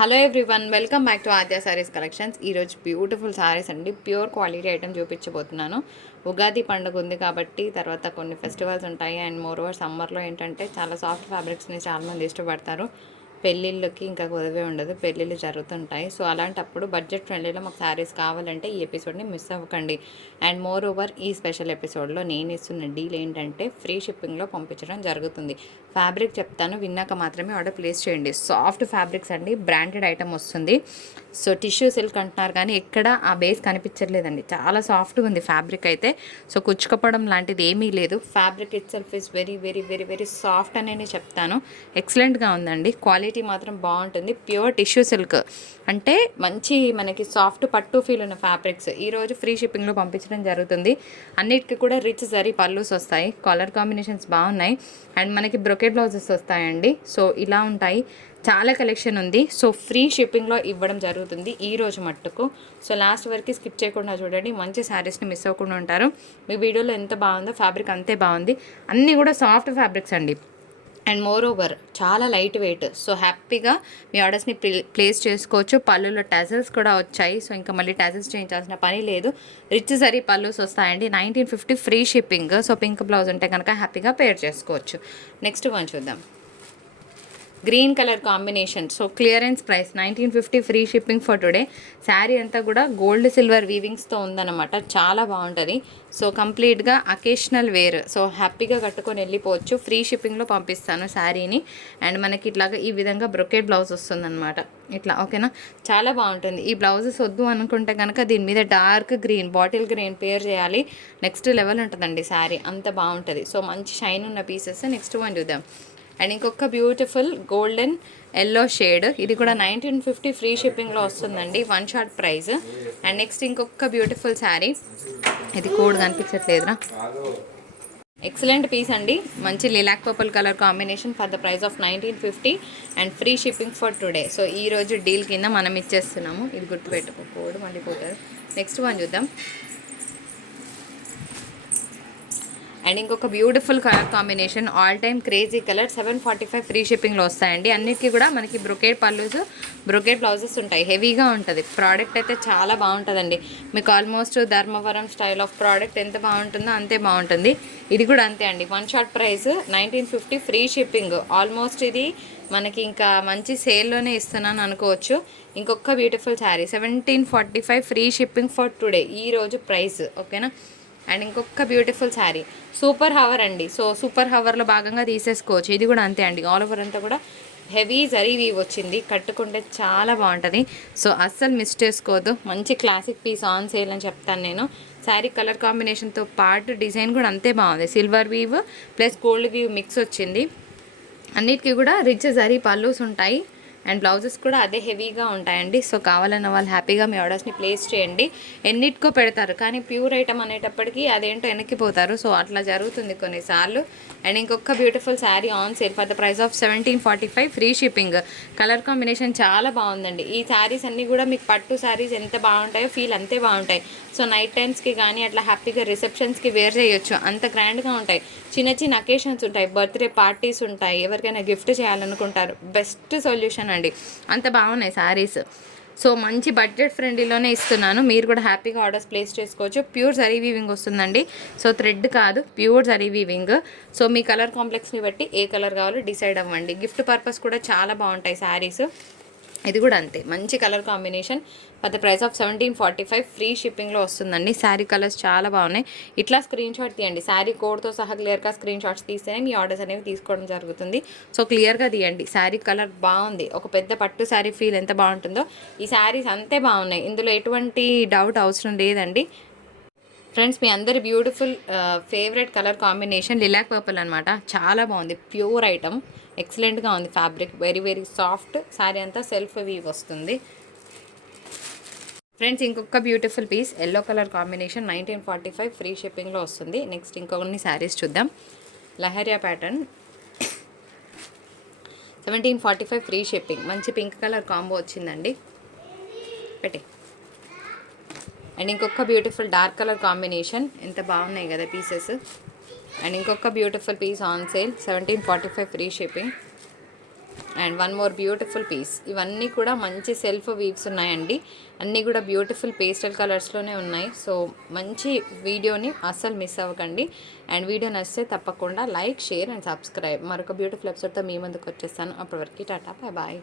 Hello everyone, welcome back to Aadya saris collections. ఈరోజు beautiful saris అండి, pure quality item చూపించబోతున్నాను. ఉగాది పండుగ ఉంది కాబట్టి తర్వాత కొన్ని ఫెస్టివల్స్ ఉంటాయి. అండ్ మోర్ ఓవర్ సమ్మర్లో ఏంటంటే చాలా సాఫ్ట్ ఫ్యాబ్రిక్స్ని చాలామంది ఇష్టపడతారు. పెళ్ళిళ్ళకి ఇంకా కుదవే ఉండదు, పెళ్ళిళ్ళు జరుగుతుంటాయి. సో అలాంటప్పుడు బడ్జెట్ ఫ్రెండ్లీలో మాకు శారీస్ కావాలంటే ఈ ఎపిసోడ్ని మిస్ అవ్వకండి. అండ్ మోర్ ఓవర్ ఈ స్పెషల్ ఎపిసోడ్లో నేను ఇస్తున్న డీల్ ఏంటంటే ఫ్రీ షిప్పింగ్లో పంపించడం జరుగుతుంది. ఫ్యాబ్రిక్ చెప్తాను, విన్నాక మాత్రమే ఆర్డర్ ప్లేస్ చేయండి. సాఫ్ట్ ఫ్యాబ్రిక్స్ అండి, బ్రాండెడ్ ఐటమ్ వస్తుంది. సో టిష్యూ సిల్క్ అంటున్నారు కానీ ఎక్కడ ఆ బేస్ కనిపించట్లేదండి, చాలా సాఫ్ట్గా ఉంది ఫ్యాబ్రిక్ అయితే. సో కుచ్చుకపోవడం లాంటిది ఏమీ లేదు. Fabric it self is very very very very soft అనేది చెప్తాను. ఎక్సలెంట్గా ఉందండి, క్వాలిటీ మాత్రం బాగుంటుంది. ప్యూర్ టిష్యూ సిల్క్ అంటే మంచి మనకి సాఫ్ట్ పట్టు ఫీల్ ఉన్న ఫ్యాబ్రిక్స్ ఈరోజు ఫ్రీ షిప్పింగ్లో పంపించడం జరుగుతుంది. అన్నిటికీ కూడా రిచ్ జరీ పల్లూస్ వస్తాయి, కలర్ కాంబినేషన్స్ బాగున్నాయి. అండ్ మనకి బ్రొకెట్ బ్లౌజెస్ వస్తాయండి. సో ఇలా ఉంటాయి, చాలా కలెక్షన్ ఉంది. సో ఫ్రీ షిప్పింగ్లో ఇవ్వడం జరుగుతుంది ఈ రోజు మట్టుకు. సో లాస్ట్ వరకు స్కిప్ చేయకుండా చూడండి, మంచి శారీస్ని మిస్ అవ్వకుండా ఉంటారు. మీ వీడియోలో ఎంత బాగుందో ఫ్యాబ్రిక్ అంతే బాగుంది. అన్నీ కూడా సాఫ్ట్ ఫ్యాబ్రిక్స్ అండి. అండ్ మోర్ ఓవర్ చాలా లైట్ వెయిట్. సో హ్యాపీగా మీ ఆర్డర్స్ని ప్లేస్ చేసుకోవచ్చు. పళ్ళులో టజల్స్ కూడా వచ్చాయి. సో ఇంకా మళ్ళీ టజల్స్ చేయించాల్సిన పని లేదు. రిచ్ జరీ పళ్ళుస్ వస్తాయండి. 1950 free shipping. So pink blouse ఉంటే కనుక హ్యాపీగా పేర్ చేసుకోవచ్చు. నెక్స్ట్ వన్ చూద్దాం. Green colour combination. So clearance price 1950 free shipping for today. Sari అంతా కూడా గోల్డ్ సిల్వర్ వీవింగ్స్తో ఉందన్నమాట, చాలా బాగుంటుంది. సో కంప్లీట్గా అకేషనల్ వేర్. సో హ్యాపీగా కట్టుకొని వెళ్ళిపోవచ్చు. ఫ్రీ షిప్పింగ్లో పంపిస్తాను శారీని. అండ్ మనకి ఇట్లాగా ఈ విధంగా బ్రొకెట్ బ్లౌజ్ వస్తుందన్నమాట, ఇట్లా ఓకేనా. చాలా బాగుంటుంది. ఈ బ్లౌజెస్ వద్దు అనుకుంటే కనుక దీని మీద డార్క్ గ్రీన్, బాటిల్ గ్రీన్ పేర్ చేయాలి. నెక్స్ట్ లెవెల్ ఉంటుందండి శారీ, అంత బాగుంటుంది. సో మంచి షైన్ ఉన్న పీసెస్. నెక్స్ట్ వన్ చూద్దాం. అండ్ ఇంకొక బ్యూటిఫుల్ గోల్డెన్ ఎల్లో షేడ్, ఇది కూడా 1950 ఫ్రీ షిప్పింగ్లో వస్తుందండి, one shot price. And next ఇంకొక బ్యూటిఫుల్ శారీ, ఇది కోడ్ కనిపించట్లేదురా. ఎక్సలెంట్ పీస్ అండి, మంచి lilac purple colour combination for the price of 1950 and free shipping for today. So ఈరోజు డీల్ కింద మనం ఇచ్చేస్తున్నాము, ఇది గుర్తుపెట్టుకో, కోడ్ మళ్ళీ పోతారు. నెక్స్ట్ వన్ చూద్దాం. అండ్ ఇంకొక beautiful colour combination, all time crazy colour, 745 free షిప్పింగ్లో వస్తాయండి. అన్నిటికీ కూడా మనకి బ్రొకెట్ పల్లూస్, బ్రొకెట్ బ్లౌజెస్ ఉంటాయి. హెవీగా ఉంటుంది ప్రోడక్ట్ అయితే, చాలా బాగుంటుందండి. మీకు almost Dharmavaram style of product ఎంత బాగుంటుందో అంతే బాగుంటుంది. ఇది కూడా అంతే అండి, one shot price 1950 free shipping. Almost ఇది మనకి ఇంకా మంచి సేల్లోనే ఇస్తున్నాను అనుకోవచ్చు. ఇంకొక beautiful sari 1745 free shipping for today, ఈరోజు ప్రైస్ ఓకేనా. అండ్ ఇంకొక బ్యూటిఫుల్ శారీ, సూపర్ హవర్ అండి. సో సూపర్ హవర్లో భాగంగా తీసేసుకోవచ్చు. ఇది కూడా అంతే అండి, ఆల్ ఓవర్ అంతా కూడా హెవీ జరీ వీవ్ వచ్చింది, కట్టుకుంటే చాలా బాగుంటుంది. సో అస్సలు మిస్ చేసుకోవద్దు, మంచి క్లాసిక్ పీస్ ఆన్ సేల్ అని చెప్తాను నేను. శారీ కలర్ కాంబినేషన్తో పాటు డిజైన్ కూడా అంతే బాగుంది, silver weave plus gold weave mix వచ్చింది. అన్నిటికీ కూడా రిచ్ జరీ పల్లూస్ ఉంటాయి. అండ్ బ్లౌజెస్ కూడా అదే హెవీగా ఉంటాయండి. సో కావాలన్న వాళ్ళు హ్యాపీగా మీ ఆర్డర్స్ని ప్లేస్ చేయండి. ఎన్నిటికో పెడతారు కానీ ప్యూర్ ఐటమ్ అనేటప్పటికీ అదేంటో వెనక్కిపోతారు. సో అట్లా జరుగుతుంది కొన్నిసార్లు. అండ్ ఇంకొక beautiful sari on sale for the price of 1745 free shipping. Colour combination చాలా బాగుందండి. ఈ శారీస్ అన్నీ కూడా మీకు పట్టు శారీస్ ఎంత బాగుంటాయో ఫీల్ అంతే బాగుంటాయి. సో నైట్ టైమ్స్కి కానీ అట్లా హ్యాపీగా రిసెప్షన్స్కి వేర్ చేయొచ్చు, అంత గ్రాండ్గా ఉంటాయి. చిన్న చిన్న అకేషన్స్ ఉంటాయి, బర్త్డే పార్టీస్ ఉంటాయి, ఎవరికైనా గిఫ్ట్ చేయాలనుకుంటారు, బెస్ట్ సొల్యూషన్ అండి, అంత బాగున్నాయి శారీస్. సో మంచి బడ్జెట్ ఫ్రెండ్లీలోనే ఇస్తున్నాను, మీరు కూడా హ్యాపీగా ఆర్డర్స్ ప్లేస్ చేసుకోవచ్చు. ప్యూర్ జరీ వీవింగ్ వస్తుందండి. సో థ్రెడ్ కాదు, ప్యూర్ జరీ వీవింగ్. సో మీ కలర్ కాంప్లెక్స్ని బట్టి ఏ కలర్ కావాలో డిసైడ్ అవ్వండి. గిఫ్ట్ పర్పస్ కూడా చాలా బాగుంటాయి శారీస్. ఇది కూడా అంతే, మంచి colour combination for the price of 1745 free షిప్పింగ్లో వస్తుందండి. శారీ కలర్స్ చాలా బాగున్నాయి. ఇట్లా స్క్రీన్ షాట్ తీయండి, శారీ కోడ్తో సహా క్లియర్గా స్క్రీన్ షాట్స్ తీస్తేనే మీ ఆర్డర్స్ అనేవి తీసుకోవడం జరుగుతుంది. సో క్లియర్గా తీయండి. శారీ కలర్ బాగుంది, ఒక పెద్ద పట్టు శారీ ఫీల్ ఎంత బాగుంటుందో ఈ శారీస్ అంతే బాగున్నాయి, ఇందులో ఎటువంటి డౌట్ అవసరం లేదండి. ఫ్రెండ్స్ మీ అందరి beautiful favourite colour combination lilac purple అనమాట, చాలా బాగుంది. ప్యూర్ ఐటమ్, ఎక్సలెంట్గా ఉంది. Fabric very very soft. Sari అంతా సెల్ఫ్ వీవ్ వస్తుంది. ఫ్రెండ్స్ ఇంకొక beautiful piece, yellow colour combination, 1945 free షిప్పింగ్లో వస్తుంది. నెక్స్ట్ ఇంకొన్ని శారీస్ చూద్దాం. Lahariya pattern, 1745 free shipping. మంచి పింక్ కలర్ కాంబో వచ్చిందండి, పెట్టే. అండ్ ఇంకొక బ్యూటిఫుల్ డార్క్ కలర్ కాంబినేషన్, ఎంత బాగున్నాయి కదా పీసెస్. అండ్ ఇంకొక beautiful piece on sale, 1745 free shipping. And one more beautiful piece. ఇవన్నీ కూడా మంచి సెల్ఫ్ వీవ్స్ ఉన్నాయండి. అన్నీ కూడా బ్యూటిఫుల్ పేస్టల్ కలర్స్లోనే ఉన్నాయి. సో మంచి వీడియోని అస్సలు మిస్ అవ్వకండి. అండ్ వీడియో నచ్చితే తప్పకుండా లైక్, షేర్ అండ్ సబ్స్క్రైబ్. మరొక బ్యూటిఫుల్ ఎపిసోడ్తో మీ ముందుకు వచ్చేస్తాను. అప్పటి వరకు టాటా, బాయ్ బాయ్.